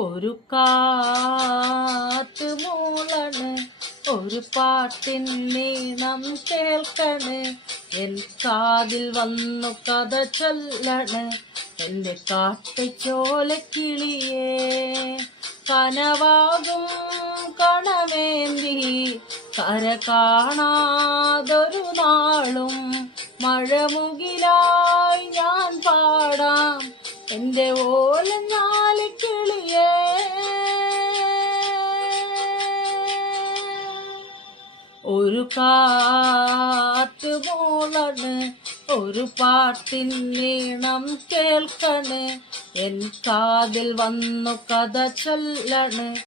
ഒരു കാറ്റ് മൂളണ്, ഒരു പാട്ടിൻ നീണം കേൾക്കണ്, എൻ കാതിൽ വന്നു കഥ ചൊല്ലണ്, എന്റെ കാട്ടുചോലക്കിളിയേ. കനവാകും കണമേന്തി കര കാണാതൊരു നാളും മഴമുകിലായി ഞാൻ പാടാം എന്റെ ഓലഞ്ഞാലിക്കിളിയേ. ഒരു കാറ്റ് മൂളണ്, ഒരു പാട്ടിൻ നീണം കേൾക്കണ്, എൻ കാതിൽ വന്നു കഥ ചൊല്ലണ്,